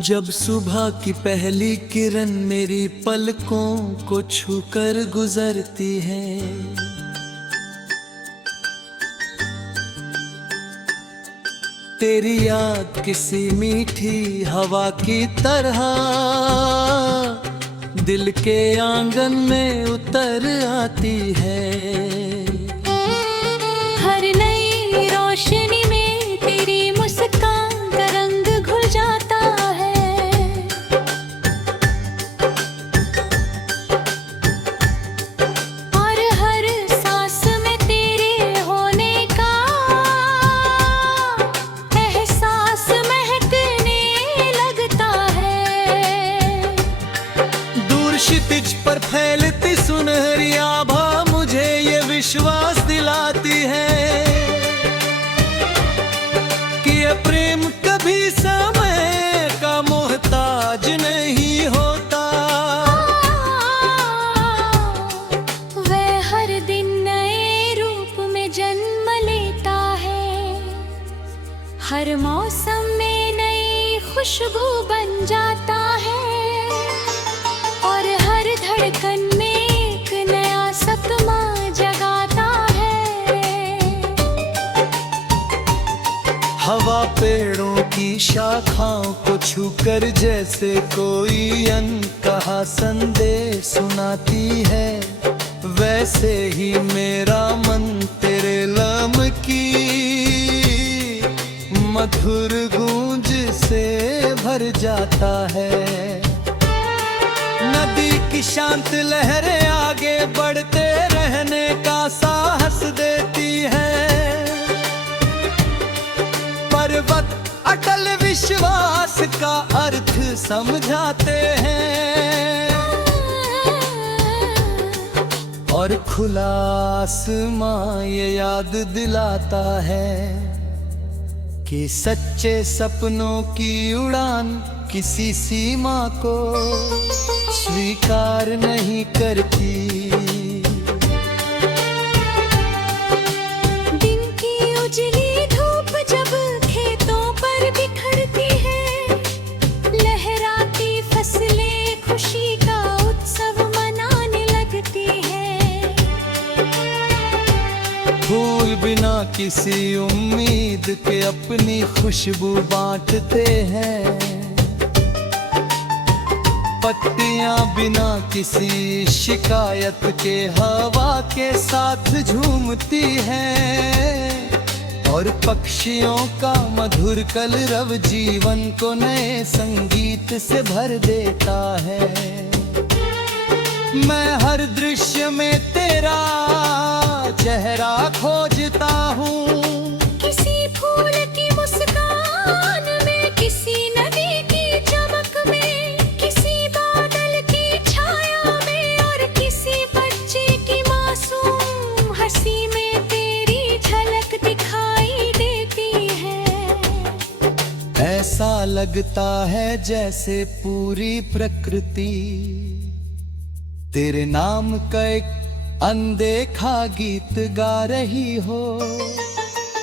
जब सुबह की पहली किरण मेरी पलकों को छूकर गुजरती है, तेरी याद किसी मीठी हवा की तरह दिल के आंगन में उतर आती है। हर नई रोशनी में तेरी मुस्कान का रंग घुल जाता है, और हर सांस में तेरे होने का एहसास महकने लगता है। दूर क्षितिज पर फैलती सुनहरी आभा मुझे ये विश्वास दिलाती है कि ये प्रेम कभी समय का मोहताज नहीं होता। वह हर दिन नए रूप में जन्म लेता है, हर मौसम में नई खुशबू बन जाता है, और हर धड़कन में एक नया सपना जगाता है। हवा पेड़ों की शाखाओं को छूकर जैसे कोई अनकहा संदेश सुनाती है, वैसे ही मेरा मन तेरे लम की मधुर गूंज से भर जाता है। नदी की शांत लहरें आगे बढ़ते रहने का साहस देती है, पर्वत अटल विश्वास का अर्थ समझाते हैं, और खुला आसमां ये याद दिलाता है कि सच्चे सपनों की उड़ान किसी सीमा को स्वीकार नहीं करती। दिन की उजली धूप जब खेतों पर बिखरती है, लहराती फसलें खुशी का उत्सव मनाने लगती है। फूल बिना किसी उम्मीद के अपनी खुशबू बांटते हैं, पत्तियां बिना किसी शिकायत के हवा के साथ झूमती हैं, और पक्षियों का मधुर कलरव जीवन को नए संगीत से भर देता है। मैं हर दृश्य में तेरा चेहरा खोजता हूँ, किसी फूल की मुस्कान में, किसी नदी की चमक में, किसी बादल की छाया में, और किसी बच्चे की मासूम हंसी में तेरी झलक दिखाई देती है। ऐसा लगता है जैसे पूरी प्रकृति तेरे नाम का एक अनदेखा गीत गा रही हो।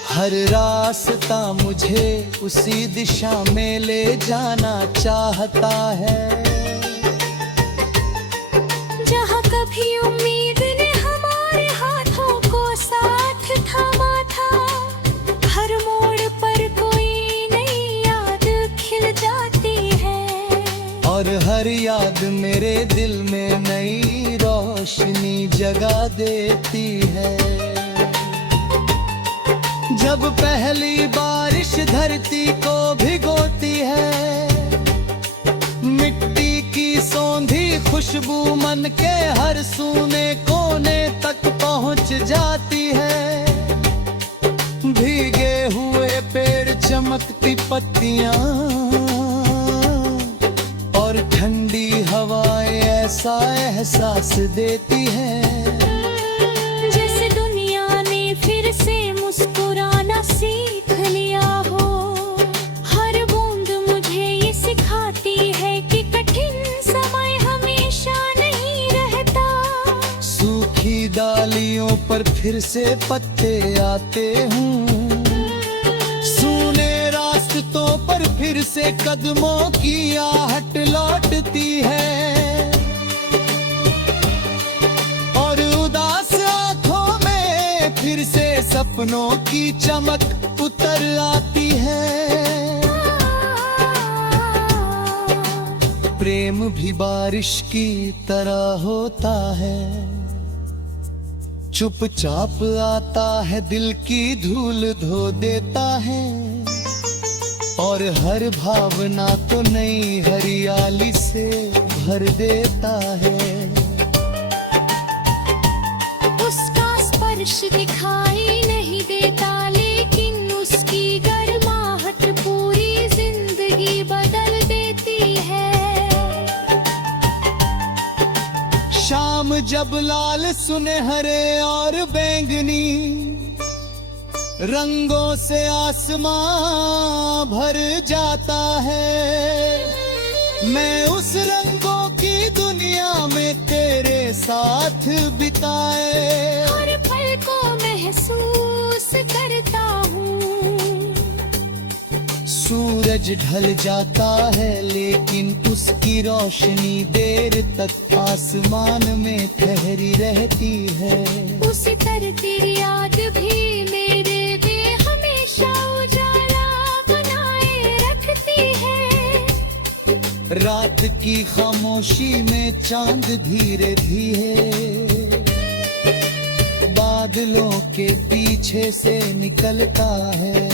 हर रास्ता मुझे उसी दिशा में ले जाना चाहता है, जहाँ कभी उम्मीद ने हमारे हाथों को साथ थामा था, हर मोड़ पर कोई नई याद खिल जाती है, और हर याद मेरे दिल में नई रोशनी जगा देती है। जब पहली बारिश धरती को भिगोती है, मिट्टी की सौंधी खुशबू मन के हर सूने कोने तक पहुंच जाती है। भीगे हुए पेड़ चमकती पत्तियां और ठंडी हवाएं ऐसा एहसास देती हैं, जैसे दुनिया ने फिर से मुस्कुराना सीख लिया हो। हर बूंद मुझे ये सिखाती है कि कठिन समय हमेशा नहीं रहता। सूखी डालियों पर फिर से पत्ते आते हूँ, सूने रास्तों पर फिर से कदमों की आहट लौटती है, और उदास आंखों में फिर से सपनों की चमक उतर आती है। प्रेम भी बारिश की तरह होता है, चुपचाप आता है, दिल की धूल धो देता है, और हर भावना तो नई हरियाली से भर देता है। उसका स्पर्श दिखाई नहीं देता, लेकिन उसकी गर्माहट पूरी जिंदगी बदल देती है। शाम जब लाल सुनहरे और बैंगनी रंगों से आसमां भर जाता है, मैं उस रंगों की दुनिया में तेरे साथ बिताए हर पल को महसूस करता हूँ। सूरज ढल जाता है, लेकिन उसकी रोशनी देर तक आसमान में ठहरी रहती है। उसी तरह तेरी याद भी मेरे लिए हमेशा उजाला बनाए रखती है। रात की खामोशी में चांद धीरे धीरे बादलों के पीछे से निकलता है,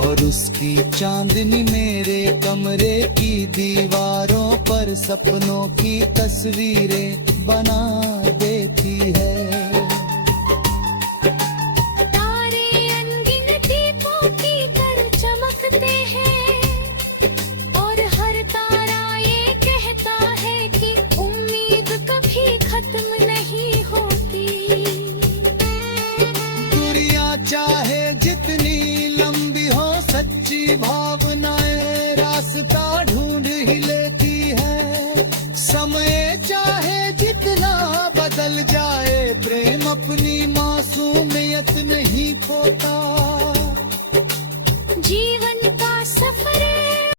और उसकी चांदनी मेरे कमरे की दीवारों पर सपनों की तस्वीरें बना देती है। तारे अनगिनत दीपों की तरह चमकते हैं, और हर तारा ये कहता है कि उम्मीद कभी खत्म नहीं होती। दुनिया चाहे जितनी लंबी हो, सच्ची भावनाएं रास्ता ढूंढ ही लेती है। समय